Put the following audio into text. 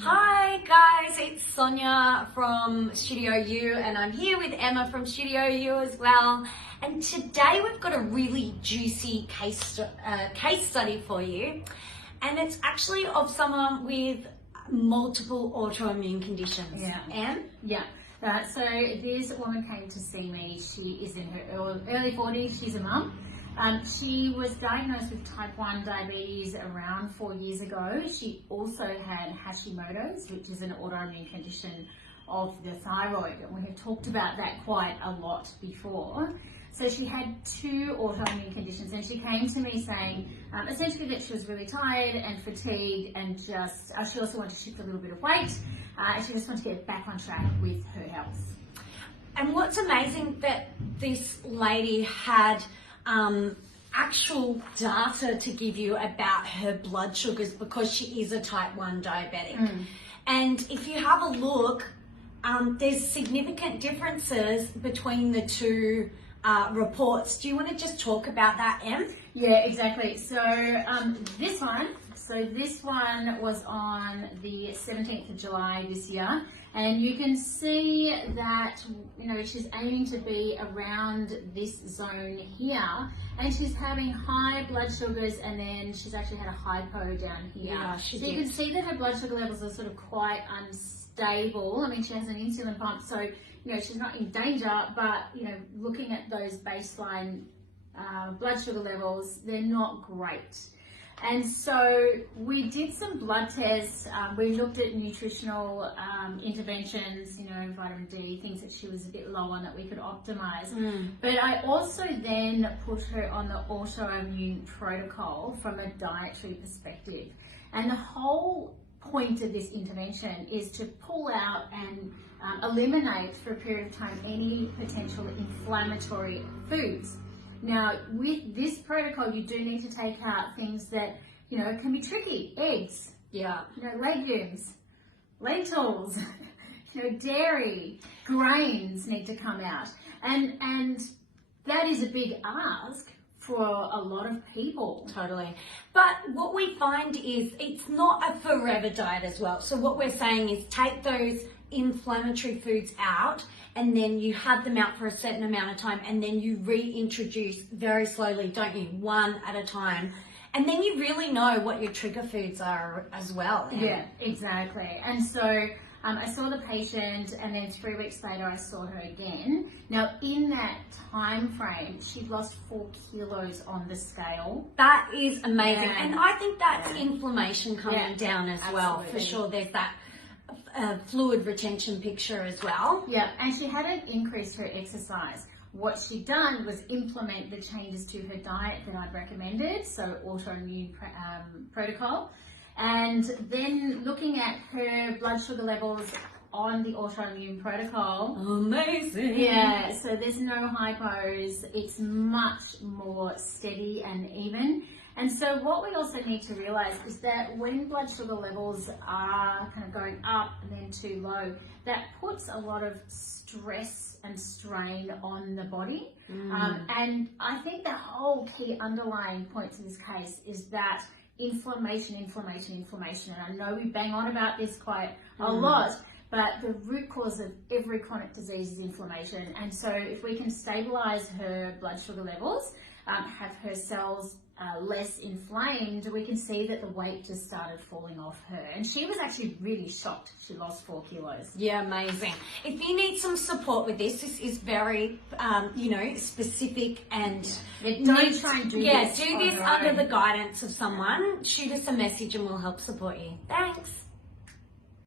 Hi guys, it's Sonia from Studio U and I'm here with Emma from Studio U as well. And today we've got a really juicy case study for you. And it's actually of someone with multiple autoimmune conditions. Yeah. Em? Yeah. So this woman came to see me. She is in her early 40s. She's a mum. She was diagnosed with type 1 diabetes around 4 years ago. She also had Hashimoto's, which is an autoimmune condition of the thyroid. And we have talked about that quite a lot before. So she had two autoimmune conditions, and she came to me saying essentially that she was really tired and fatigued, and just she also wanted to shift a little bit of weight, and she just wanted to get back on track with her health. And what's amazing that this lady had actual data to give you about her blood sugars because she is a type 1 diabetic. And if you have a look, there's significant differences between the two reports. Do you want to just talk about that, Em? Yeah, exactly. So this one was on the 17th of July this year, and you can see that, you know, she's aiming to be around this zone here, and she's having high blood sugars, and then she's actually had a hypo down here. Yeah, so you can see that her blood sugar levels are sort of quite unstable. I mean, she has an insulin pump, so, you know, she's not in danger, but, you know, looking at those baseline blood sugar levels, they're not great. And so we did some blood tests. We looked at nutritional interventions, you know, vitamin D, things that she was a bit low on that we could optimize. But I also then put her on the autoimmune protocol from a dietary perspective. And the whole point of this intervention is to pull out and eliminate for a period of time any potential inflammatory foods. Now, with this protocol, you do need to take out things that, you know, can be tricky. Eggs, you know, legumes, lentils, you know, dairy, grains need to come out. And that is a big ask for a lot of people. Totally. But what we find is it's not a forever diet as well. So what we're saying is take those inflammatory foods out, and then you have them out for a certain amount of time, and then you reintroduce very slowly, don't you? One at a time. And then you really know what your trigger foods are as well. Yeah, exactly. And so I saw the patient, and then 3 weeks later I saw her again. Now, in that time frame, she'd lost 4 kilos on the scale. That is amazing. And I think that's inflammation coming down as well. For sure, there's that fluid retention picture as well. Yeah, and she hadn't increased her exercise. What she'd done was implement the changes to her diet that I'd recommended, so autoimmune protocol, and then looking at her blood sugar levels on the autoimmune protocol. Amazing. Yeah, so there's no hypos, it's much more steady and even. And so what we also need to realize is that when blood sugar levels are kind of going up and then too low, that puts a lot of stress and strain on the body. And I think the whole key underlying point to this case is that inflammation. And I know we bang on about this quite a lot, but the root cause of every chronic disease is inflammation. And so if we can stabilize her blood sugar levels, have her cells less inflamed, we can see that the weight just started falling off her. And she was actually really shocked. She lost 4 kilos. Yeah, amazing. If you need some support with this is very, you know, specific, and don't try and do this. Do this under the guidance of someone. Shoot us a message and we'll help support you. Thanks.